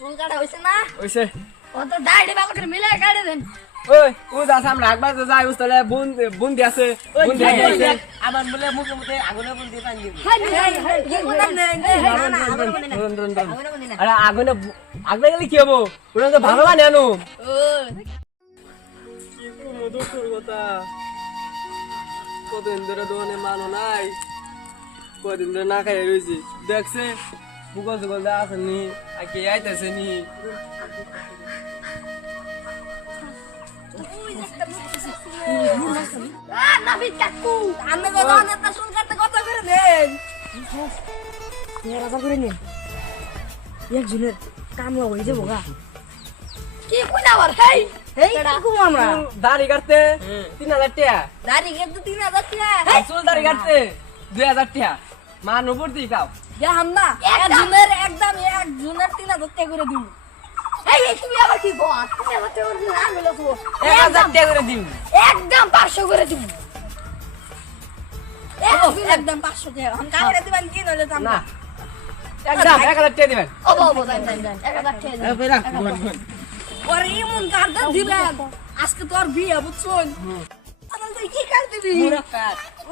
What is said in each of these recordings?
চুল কাটা হইছে না? হইছে। ও তো দাড়ি ভালো করে মিলে কাটে দেন। ওই ও যা সামনে একবার তো যাই উস্তলে বুন্দি আছে বুন্দি আছে আমার বলে মুখে মুখে আগুনে বুন্দি পান দিবি আরে আগুনে আগুনে গেলে কি হবো ওরা তো ভালো বানানো আনো কি কোনো দুঃখের কথা কতদিন ধরে দোকানে মানো নাই কতদিন ধরে না খাই রয়েছি দেখছে ভূগোল সুগল দা আসেনি আর কে আইতেছে নি নাবিদ কাকু আমি তো অনেকটা চুল কাটতে কত করে দেন? 1000 করে নিন একজনের কামলা হয়ে যাবো গা কি কইলা আবার হেই এই কাকু আমরা দাড়ি কাটতে 3000 টাকা দাড়ি কেটে 3000 টাকা আর চুল দাড়ি কাটতে 2000 টাকা মা নবর দি খাও জাহান না একজনের একদম 3000 টাকা করে দিন। এই তুমি আবার কি গো 3000 টাকা করে দিন আমি লোক 1000 টাকা করে দিন একদম 500 করে দিন। একদম 500 টাকা আমি কামড়ে দিবেন কি নলে তো না আমরা একদম 1000 টাকা দিবেন ও বাবা দেন 1000 টাকা দেন। ওরে এমন গার্ডা দিবেন আজকে তোর বিয়ে বুঝছুন তাহলে তুই কি কাট দিবি?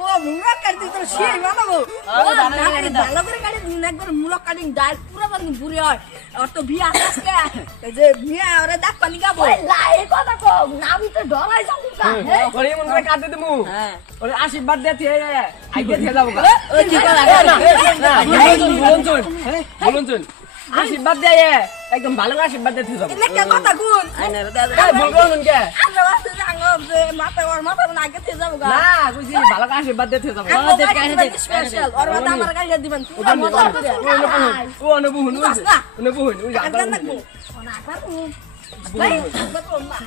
ও মুরক কাট দিবি তোর সেই বানাবো ভালো করে কাটি দিন একবার মুরক কাটিং ডাইরেক্ট পুরো বানি বুড়ি হয় আর তো বিয়ে আছে আজকে এই যে বিয়ে ওরে দাঁত পানি গাবো লাই কথা কও না ভিতরে ডরাই যাবো কা ওরে মন করে কাটতে দিমু ওরে আশীর্বাদ দেতে আইগে দিয়ে যাবো ওই কি করা বলুন চল আশীর্বাদ দে একদম ভালো করে আশীর্বাদ দিতে যাবো একটা কথা গুণ বলুন কে আমরা বাসে যাঙ্গো যে মাথা ওর মাথা না আগে থেকে যাবো গা না কইছি ভালো করে আশীর্বাদ দিতে যাবো স্পেশাল ওর মাথা আমার গাইলে দিবেন পুরো মজা করে ও অনুবহুন অনুবহুন ওই আগে আবার থাকবো না থাকবো ভাই বলবো না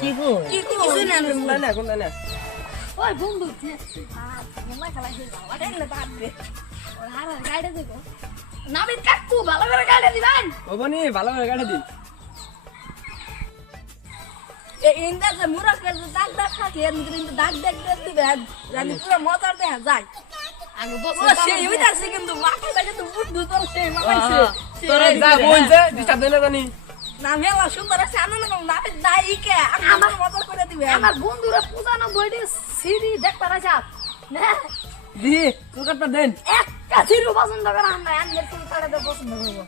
কি গো কি কিছু না না না কোন না ওই বন্ধু মনে খেলা খেলা ওটাই না পারবে ওর হারা গাইডে দেবো নাবিদ কাকু ভালো করে গাইডে দিবেন ও বনি ভালো করে কাটে দিন এই ইন্দাজে মুরাকের দাগ দাগ থাকে এর কিন্তু দাগ দাগ দিবেন জানি পুরো মজার দেখা যায় আমি বসে সেই হইতাছে কিন্তু মাথাটা কিন্তু বুদ্ধু তোর সেই মাথাইছে তোরে যা বলছে ডিস্টার্ব দেনা জানি না মেলা সুন্দর আছে আনন্দ নাবিদ দাই কে আমার মজা করে দিবে আমার বন্ধুরা পূজানো বইটি সিডি দেখতে রাখা না দি তোরটা দেন একটা সিরু পছন্দ করে আমরা আন্নের ফুল কাটাতে পছন্দ করবো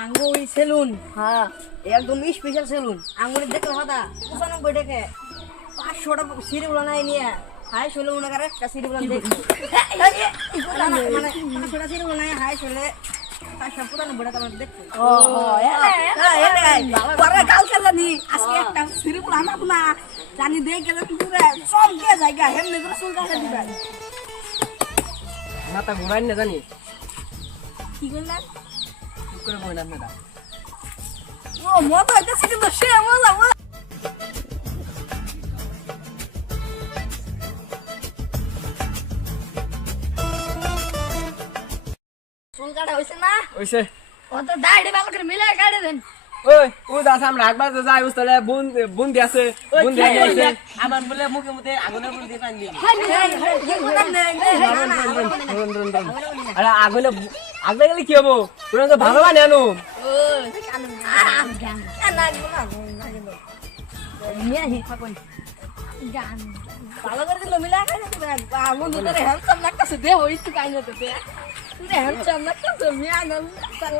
আঙ্গু ওই সেলুন হ্যাঁ একদম স্পেশাল সেলুন আঙ্গুরে দেখো কথা 95 টাকা 500 টাকা সিরিগুলো নাই নিয়ে হাই শোলে মনে করে একটা সিরিগুলো দেখো মানে 500 টাকা সিরিগুলো নাই হাই শোলে 595 টাকা মানে দেখো ও পরে কালকে জানি আজকে একটা সিরু আমার না জানি দেখে পুরো চমকে জায়গা হেমনে করে চুল কাটা দিবে মাথা ঘুরাই না জানি কি করলেন কি করে বই না আপনারা ও মজা হইতেছে কিন্তু সে মজা চুল কাটা হইছে না? ওইছে ও তো দাড়ি ভালো করে মিলে কাটে দেন। ওই ও যা সামনে একবার তো যাই উস্তলে বুন্দি আছে বুন্দি আছে আমার বলে মুখে মুখে আগুনে বুন্দি পান দিবি আরে আগুনে আগুনে গেলে কি হবো ওরা তো ভালো বানানো আনো ভালো করে দিল মিলে কাটে দিবেন বন্ধু তোর হ্যান্ডসাম লাগতেছে দেহ ইচ্ছু কাইনে তো তুই হ্যান্ডসাম লাগতেছে মিয়া নাম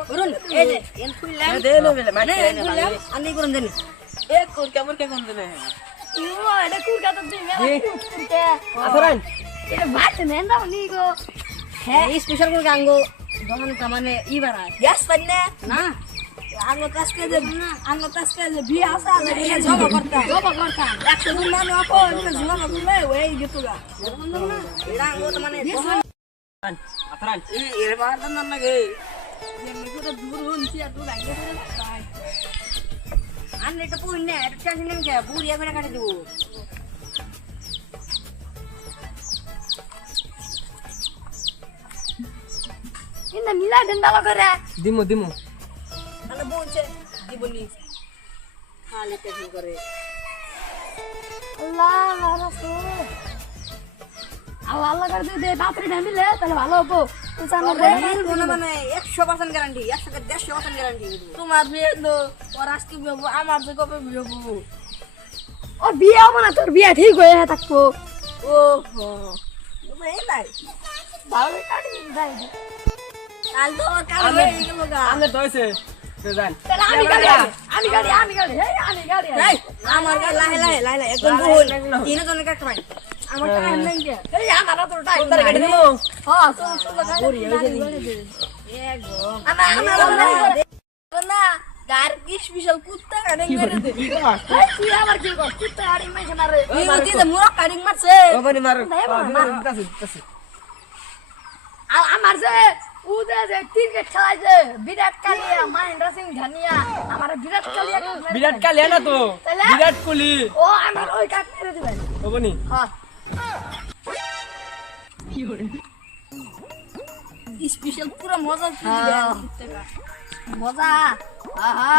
করুন এই যে এন খুললাম দে নে মানে আনি করুন দেন এ কোন কেমন কেমন দিলে ইও এটা কুরকা তো দিবে কুরকা আসরান এটা ভাত নেন দাও নি গো হ্যাঁ স্পেশাল করে আঙ্গু দোকান কামানে ই বাড়া গ্যাস পান্নে না আঙ্গো কাজকে যে বিয়ে আসা আছে এটা জমা করতা 100 জন মানুষ আপো এটা জমা করলে ওই গেতুগা এটা আঙ্গু তো মানে আসরান এর মার দান লাগে এমনি করে দূর হনছি আর দূর আগে করে তাই আন এটা পুরি না এটা টেনশন নেই কে পুরি করে কাটে দেব ইন্দা মিলা দেন ভালো করে দিমু দিমু তাহলে বলছে জীবনী খালি টেনশন করে আল্লাহ রাসূল আল্লাহ করে দে বাপরে মিলে তাহলে ভালো হবো মানে 100% গ্যারান্টি 100% গ্যারান্টি তোমার বিয়ে তো ওর আজকে বিয়ে হবো, আমার যে কবে বিয়ে হবো। ও বিয়ে হবে না, তোর বিয়ে ঠিক হয়ে থাকবো। ওহো এই নাই ভালো কাটি যাই কাল তো ওর কাল হয়ে গেল গা। আমি তো হইছে তো জান তাহলে আমি গাড়ি এই আমার গায়ে লাহে লাহে লাহে লাহে একদম ভুল তিনজনের কাছে ভাই আমার টাইম নাই গে। এই আমার তো টাইম তার গাড়ি দিমু হ্যাঁ চলো চলো গাড়ি না গার কি স্পেশাল কুত্তা কাটিং করে দে। তুই আমার কি কর, তুই তো গাড়ি মেছে না রে। এই মতি দে মুরক কাটিং মারছে। বাবানি মার তাসি আমার যে উদে যে ক্রিকেট খেলাইছে বিরাট কালিয়া মহেন্দ্র সিং ধোনিয়া, আমার বিরাট কালিয়া বিরাট কালিয়া না তো তাহলে? বিরাট কোহলি ও আমার ওই কাট মেরে দিবেন। বাবানি হ্যাঁ স্পেশাল পুরো মজা করে হ্যাঁ। দে কুত্তাটা। মজা। আহা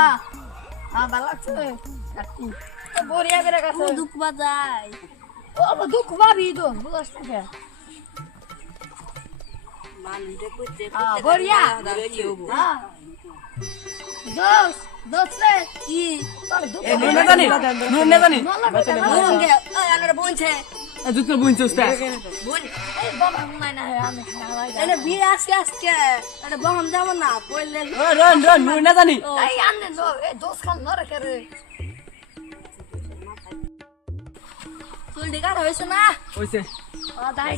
হ্যাঁ ভালো লাগছে কাটি তো বড়িয়া বেরে গেছে। ও দুঃখ বাজায়। ও দুঃখ পাবি তো বুঝছ না। মানুষে কইতে হ্যাঁ বড়িয়া কি হবো হ্যাঁ দোস রে কি তোর দুঃখ এ নুন না জানি নুন না জানি নলা বেটা বোন গে ওই আনার বোন ছে জুতো বুনছস তা বোন এই বাবা নাই না আমি খাওয়াই এটা বিয়ে আজকে আজকে এটা বহন যাব না পড়লে রন রন নুন না জানি এই আনে নো এই দোস খান নরে করে চুল ডিকার হইছে না। হইছে ও দাই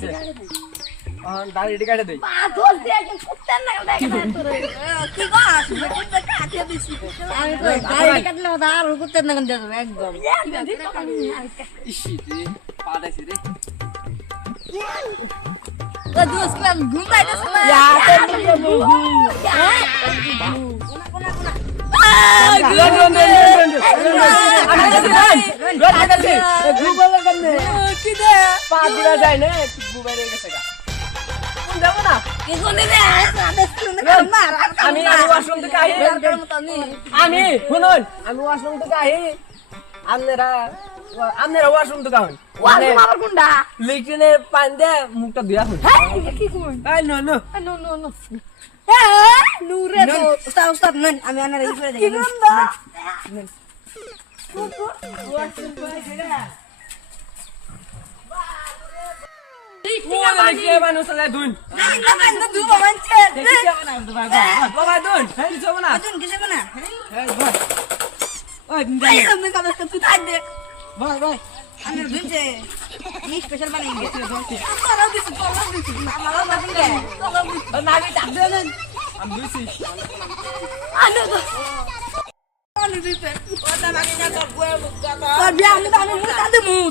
গাড়ি দাড়ি কাটে দেই পা দোস দিয়ে কি কুত্তা না দেখে না তোরে কি গাছ কুত্তা কাটিয়ে দিছি। আমি তো গাড়ি কাটলে তো আর করতে না কেন দেব একদম ইসি রে পাদাইছে রে ও দোস প্ল্যান ঘুমাইতেছ না। কি দে কি কোনে দে আদেশ শুনে মার আমি ওয়াশরুম থেকে আহি আমি শুনুন আমি ওয়াশরুম থেকে আহি আপনারা ওয়াশরুম থেকে আহুন ওয়াজ মার গুন্ডা লেট্রিনের পানি দিয়ে মুখটা ধুয়া হুন এই কি কই I know no no no no এ নুরে তো উস্তাদ উস্তাদ নেন আমি আনার এই করে কি যাই গুন্ডা মানুষ ধুন দু বাবানছে বাবা ধুন হ্যাঁ যাব না কোন কিসে কোনা ওই এই আমি কাজ করতে তাই দেখ ভাই ভাই আমি দুনছে আমি স্পেশাল বানাই গেছি তোরাও দিছি আমারও বাকি গে নাগে চাপ দেন আমি দুইছি আনো তো পানি দিতে ওটা বাকি না তোর তোর বিয়া আমি তো আমি মুখ কাঁদে মুখ